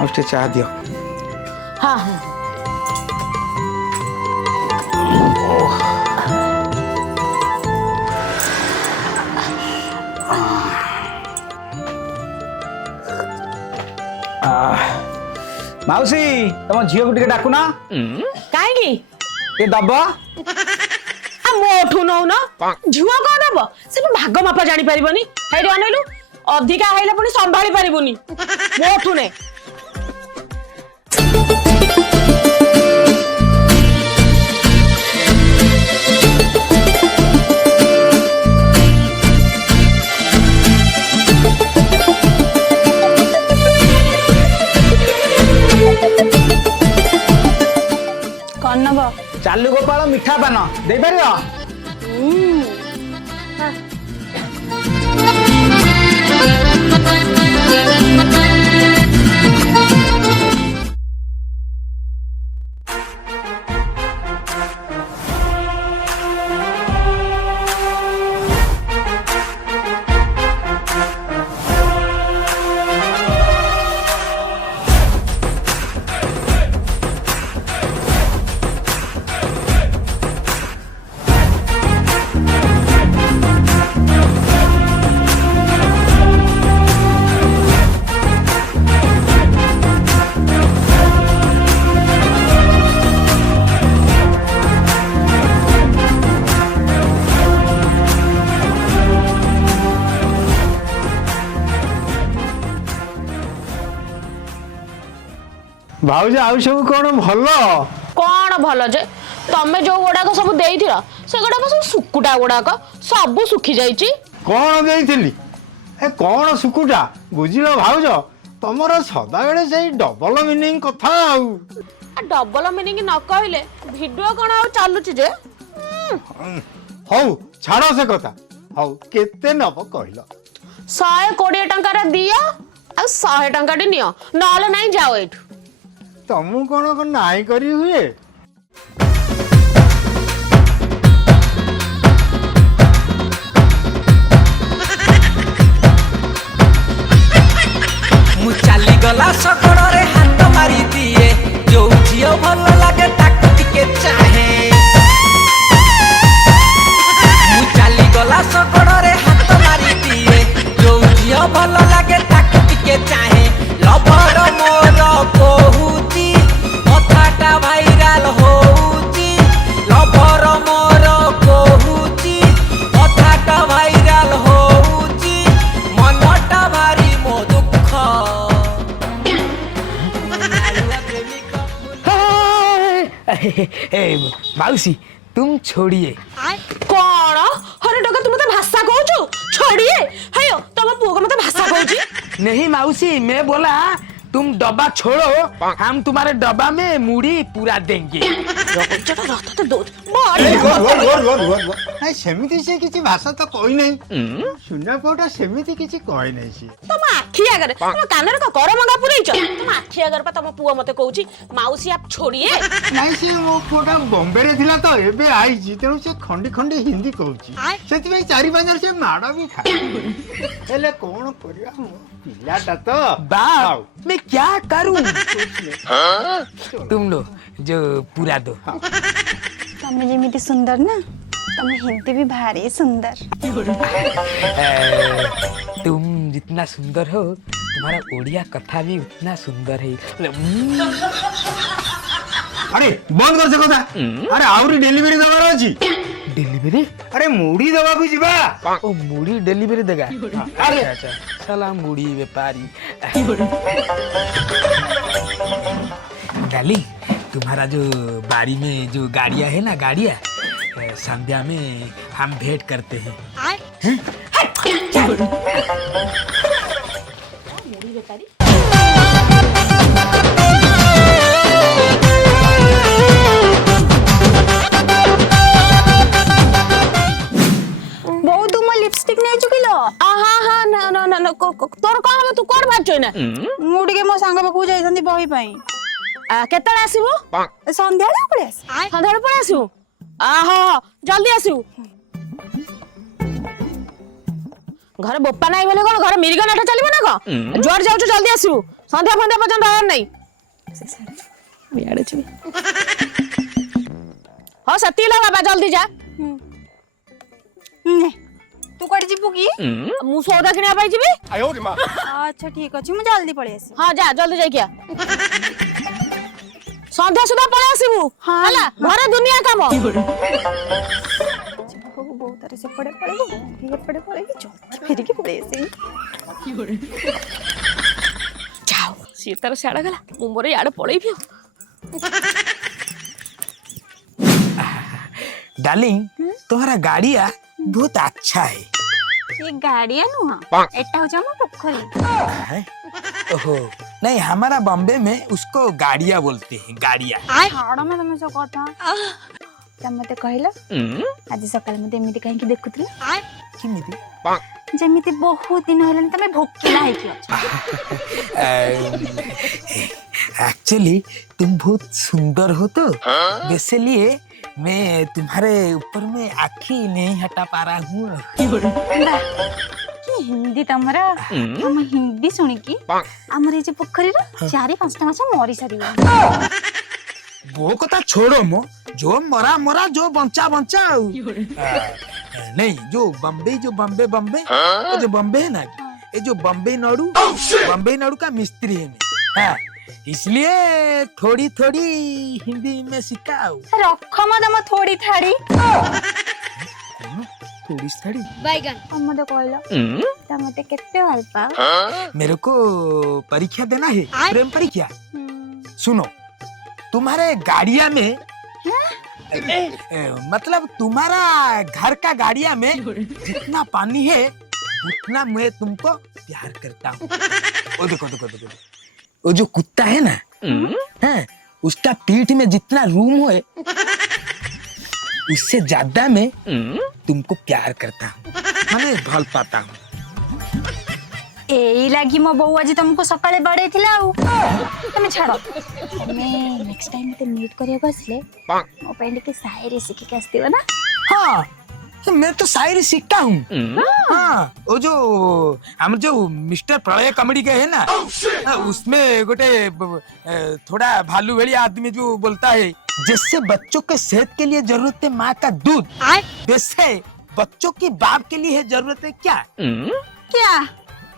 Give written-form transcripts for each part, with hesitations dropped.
माउसी चाह दियो। हाँ हाँ माउसी तुम झील को टिके डाकुना कहीं दब मोठू नौ न झुआ कौन दब से भाग माप जानी पारिबनी हेरी अनैलु अधिका हैले पुनी संभाली पारिबुनी मोठू ने कौन नब चालू गोपाल मिठा पान दे पारियो। भाउज आउ सब कौन भल कौन भल जे तमे जो गुड़ाक सब देइथिरा से गुड़ाक सब सुकुटा गुड़ाक सब सुखी जाइची कौन देइथिली ए कौन सुकुटा बुझिलो भाउज तमर सदा बेले सेई डबल मीनिंग कथा आउ डबल मीनिंग न कहले वीडियो कौन आ चालुची जे हौ छाड़ से कथा हौ केते नब कहलो 120 टंका रे दियो आ 100 टंका डी नियो नले नहीं जाओ एठू तमु कौन नाई करी हुए मु चाली गला सकड़ रे हाथ मारी दिए जो झियो भल लागे ताकू टिके चाहे मु चाली गला सकड़ रे हाथ मारी दिए जो झियो भल लागे ताकू टिके चाहे लभर मोर कहूची कथाटा भाइराल होउची लभर मोर कहूची कथाटा भाइराल होउची मनटा भारी मो दुख माउसी तुम छोड़िए कौन हरे टका तुम मते भाषा कहूछु छोड़िए हेयो तम पुओ को मते भाषा कहूची नहीं माउसी मैं बोला तुम डब्बा छोड़ो हम तुम्हारे डब्बा में मूढ़ी पूरा देंगे चटा रथ तो दो नाई सेमिति से किछि भाषा तो कोई नहीं सुना पटा सेमिति किछि कोई नहीं से तुम आखी आगर तुम कानर का कर मंगा पुरैछ तुम आखी आगर पा तुम पुओ मते कहूची माउसी आप छोड़िए नहीं से मो फोटा बॉम्बे रे थिला तो एबे आई जी तेनु से खंडी खंडी हिंदी कहूची सेति भाई 4-5 से माड़ा भी खा हेले कोन करिया मो पिलाटा तो बाप मैं क्या करूं तुम लो जो पूरा दो तमे जेमिति सुंदर ना तमे हिंदी भी भारी सुंदर तुम जितना सुंदर हो तुम्हारा ओडिया कथा भी उतना सुंदर है अरे बंद कर से कथा अरे आउरी डिलीवरी दबार अछि डिलीवरी अरे मुड़ी दबा को जीवा ओ मुड़ी डिलीवरी देगा अरे अच्छा साला मुड़ी व्यापारी डाली तुम्हारा जो बाड़ी में जो गाड़ियां है ना गाड़ियां संध्या में हम भेंट करते हैं बहु तुम लिपस्टिक नै चुकिलो हाँ ना ना ना ना तोर कौन हम तू कोन बात ना मु टिके मो संग पाखु जाइथंदी बही पई केतळे आसीबो संध्या रे पळे संध्याळे पळे आसीबो हाँ जल्दी आसीबो घर बोपा नाही बोले कौन घर मिर्ग नाटा चलिबो ना को जोर जाउछु जल्दी आसीबो ସନ୍ଧ୍ୟା ଫନ୍ଧ୍ୟା ପର୍ଯ୍ୟନ୍ତ ଆୟାର ନାହିଁ ହଁ ସେତିକି ହେଲା ବାବା ଜଲ୍ଦି ଯା ତୁ କୁଆଡେ ଯିବୁ କି? ମୁଁ ସଉଦା କିଣିବା ପାଇଁ ଯିବି ଆଚ୍ଛା ଠିକ ଅଛି ମୁଁ ଜଲ୍ଦି ପଳେଇ ଆସିବି। ହଁ ଯା ଜଲ୍ଦି ଯାଇକି ଆ ସନ୍ଧ୍ୟା ସୁଦ୍ଧା ପଳେଇ ଆସିବୁ ହେଲା ଘରେ ଦୁନିଆ କାମ ବୋଉ ତାର ସେପଟେ ପଳେଇବୁ ଏପଟେ ପଳେଇକି ଜଲ୍ଦି ଫେରିକି ପଳେଇ ଆସିବି। ଯାଉ ସିଏ ତାର ସିଆଡେ ଗଲା ମୁଁ ମୋର ଇଆଡେ ପଳେଇବି ଆଉ डार्लिंग तुम्हारा गाड़िया बहुत अच्छा है। ये गाड़िया नुह एटा हो जाम पोखरी। है? ओहो नहीं हमारा बॉम्बे में उसको गाड़िया बोलते हैं गाड़िया। छाड़ में तुम सब कथा तम मते कहलो आज सकाळ मते एमिति काहे की देखुतली किमिति जेमिति बहुत दिन होलन तमे भोकिला है कि एक्चुअली तुम बहुत सुंदर हो तो इसलिए मैं तुम्हारे ऊपर में आँखी नहीं हटा पा रहा हूँ। कि हिंदी तमरा हम हिंदी सुनी की हमर ए जे पोखरी रो 4-5 मास मरी सारी वो कथा छोड़ो मो जो मरा मरा जो बंचा बंचा नहीं जो बम्बे वो जो बम्बे है ना ये जो बम्बे नाडू का मिस्त्री है मैं हाँ, इसलिए थोड़ी थोड़ी हिंदी में सिखाओ। रख मदम थोड़ी थाड़ी थोड़ी थोड़ी हम मते कहलो तमते केते भल पा मेरे को परीक्षा देना है प्रेम परीक्षा। सुनो तुम्हारे गाड़िया में मतलब तुम्हारा घर का गाड़िया में जितना पानी है उतना मैं तुमको प्यार करता हूँ। ओ देखो वो जो कुत्ता है ना हाँ, उसका पीठ में जितना रूम है उससे ज्यादा मैं तुमको प्यार करता हूँ मैं भल पाता हूँ। एई लागी मो बौ आज तुमको सकाळे बड़े थिला तमे छाड़ो तमे नेक्स्ट टाइम ते मीट करिया आसले मो पेंड के शायरी सीख के आस्तिबो ना। हाँ मैं तो शायरी सीखता हूँ। हाँ वो जो हम जो मिस्टर प्रलय कॉमेडी के है ना उसमें गोटे थोड़ा भालू भेड़ी आदमी जो बोलता है जिससे बच्चों के सेहत के लिए जरूरत है माँ का दूध वैसे बच्चों की बाप के लिए जरूरत है क्या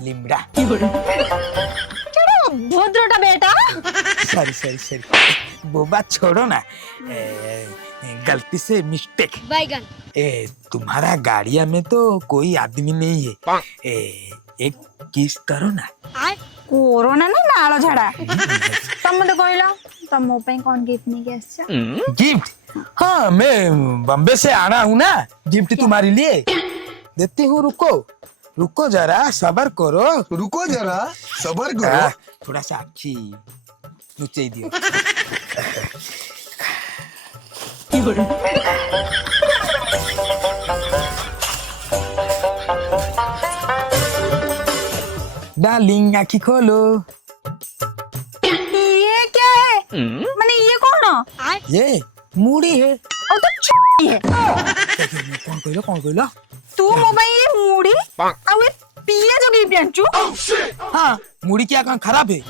लिमड़ा। भद्रटा बेटा सॉरी वो बात छोड़ो ना गलती से मिस्टेक तुम्हारा गाड़िया में तो कोई आदमी नहीं है एक किस करो ना कोरोना ना नालो झाड़ा तम मते कहलो तम मो पे कोन गिफ्ट नहीं के आछा गिफ्ट। हाँ मैं बॉम्बे से आना हूँ ना गिफ्ट तुम्हारे लिए देती हूँ। रुको जरा सबर करो थोड़ा सा अच्छी नीचे दियो। डार्लिंग आँखी खोलो। ये क्या है माने ये कौन ये मूड़ी है और तो छुट्टी है कौन कहलो तू मोबाइल मुड़ी और ये पिए जो गिफ्ट आंचू। हाँ मूड़ी क्या काम खराब है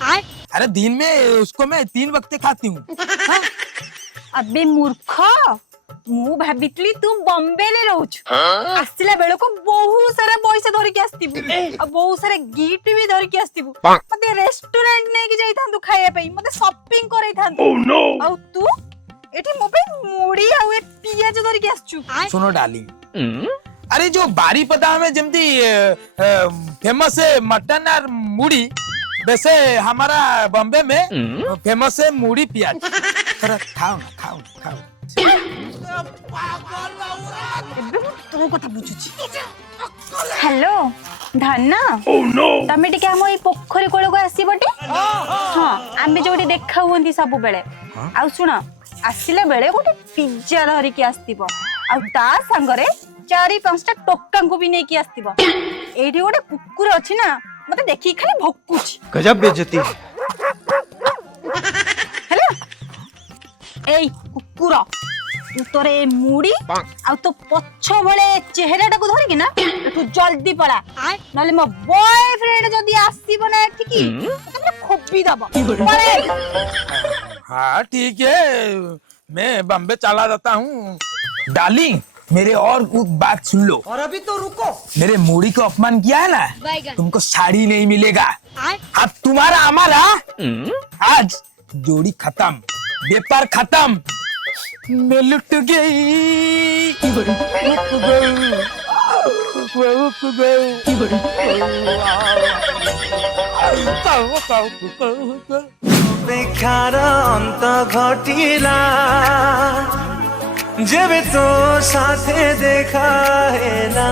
अरे दिन में उसको मैं 3 वक्त खाती हूँ। अबे मूर्ख मु भाबितली तू बॉम्बे ले रहउछ आसिला बेलो को बहुत सारा पैसा धरि के आस्तिबु और बहुत सारा गिफ्ट भी धरि के आस्तिबु मते रेस्टोरेंट नै कि जाई थांदु खाया पई मते शॉपिंग करई थांदु और तू एठी मो पे मुड़ी आ ए पियाज धरि के आछू। सुनो डार्लिंग अरे जो बारीपदा में जमती फेमस है मटन और मूड़ी वैसे हमारा बॉम्बे में फेमस है मूड़ी प्याज। थोड़ा खाओ ना तू कथा बुझुची। हेलो धन्ना तमे टिके हम ई पोखरी कोळ को आसी बटे हां आमे जोडी देखा हुंदी सब बेले आ सुन आसिले बेले गोटे पिज्जा धरि के आस्तिबो आ ता संगरे 4-5टा टोका को भी नै की आस्तिबो एठी गोटे कुकुर अछि ना मते देखि खाली भक्कुची गजब बेइज्जती। हेलो एई कुकुर तू तोरे मुड़ी आ तो पछो भले चेहराटा को धरि कि ना तू जल्दी पळा नले मो बॉयफ्रेंड जदी आसीबो ना एठी की तमे खोबी चापी दब पड़े। हाँ ठीक है, मैं बॉम्बे चला जाता हूँ। डार्लिंग मेरे और बात सुन लो। और अभी तो रुको। मेरे मूडी को अपमान किया है ना, तुमको साड़ी नहीं मिलेगा। अब तुम्हारा हमारा आज जोड़ी खत्म, व्यापार खत्म। मैं लुट गई, बेकार अंत घटिला जेबे तो साथे देखा हेला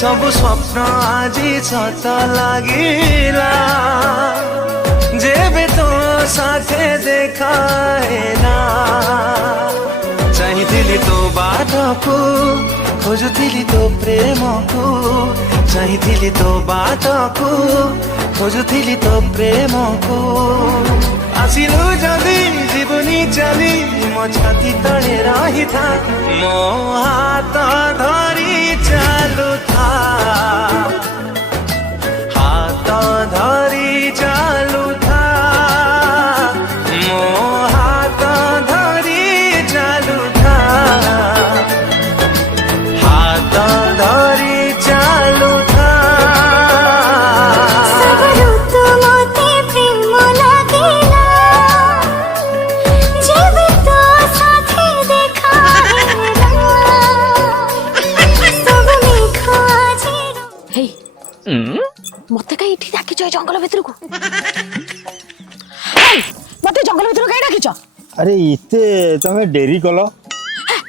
सब स्वप्न आजी सत लागिला जेबे तो साथे देखा हेला चाहिथिली तो बाटको खोजुथिली तो प्रेमको चाहिथिली तो बाटको खोजुथिली तो प्रेमको आसिलु जदि जीवनी चली मो छाती तले रही था मो हाथ धरी चालू था हाथ धरी चालू था मो हाथ धरी चालू था हाथ धरी चालू था मते कहीं इठी डाकी जंगल भितर को मते जंगल भितर कहीं डाकी अरे इते तमे डेरी कलो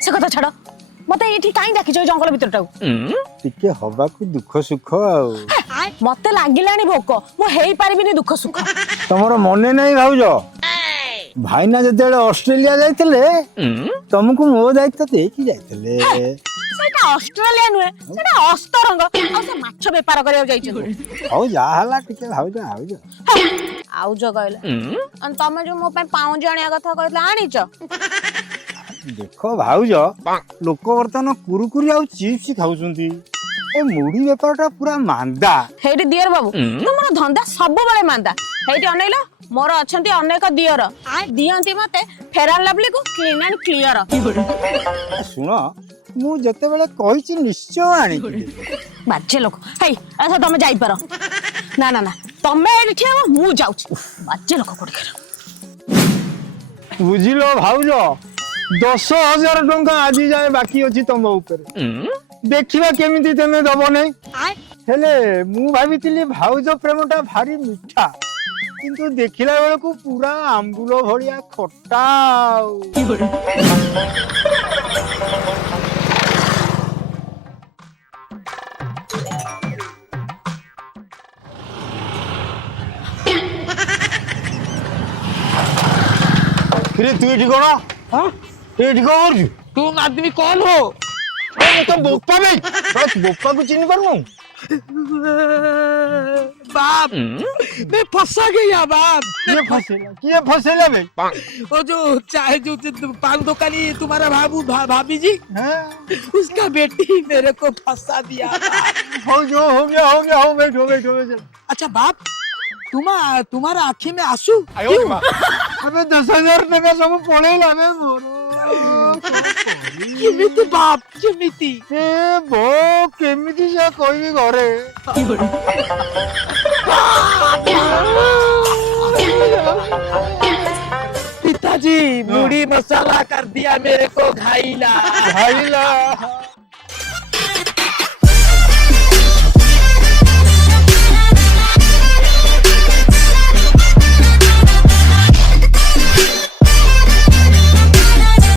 से कथा छाड़ मते इठी कहीं डाकी जंगल भितर टाऊ टिके हबाकू दुख सुख आउ मते लागिलानी भोक मु हेई पारिबिनी दुख सुख तमरो मने नहीं भाउजो भाईना जते ऑस्ट्रेलिया जाइतले तुमको मो दायित्व देकी जाइतले सेटा ऑस्ट्रेलिया नुए सेटा अस्तरंग आ से माछ व्यापार करिया जाई छ हौ जा हला टिके भाउजो आउजो आउ जो कहले अन तमे जो मो पे पाउंज आनिया कथा कहले आनी छ देखो भाउजो लोक बर्तन कुरुकुरी आउ चिप्स खाउछंती ए मुड़ी व्यापारटा पूरा मांदा हेडी दियर बाबू तुमरो धंदा सब बेले मांदा हेडी अनैला मोर अछंती अनेक दियर दियंती मते फेरान लवली को क्लीन एंड क्लियर सुन मु जते बेले कहिछि निश्चय आनी बाजे लोक हेई ऐसा तमे जाई पर ना ना ना तमे एडी ठिया मु जाउछ बाजे लोक कोडी कर बुझिलो भाउजो 10,000 टंका आज जाए बाकी अछि तम ऊपर देखिबा केमिति तमे दबो नै हेले मु भाबितिली भाउजो प्रेमटा भारी मिठा किंतु देखिला बेले को पूरा आंबुलो भलिया खट्टा फिर तू एठी कोना हां एठी को करजु तू आदमी कौन हो? ए तो बोप्पा भाई बस बोप्पा को चिन्ह पारमु बाप मैं फंसा गया बाप। ये फसेला बे वो जो चाहे जो पान दुकानी तुम्हारा भाभी जी उसका बेटी मेरे को फंसा दिया बाप। हो गया बैठो अच्छा बाप तुम्हारा आँखी में आंसू अबे 10,000 टका सब पळेला बे मोर केमिति बाप केमिति ए बो केमिति से कोई घरे पिताजी मुड़ी मसाला कर दिया मेरे को घाईला।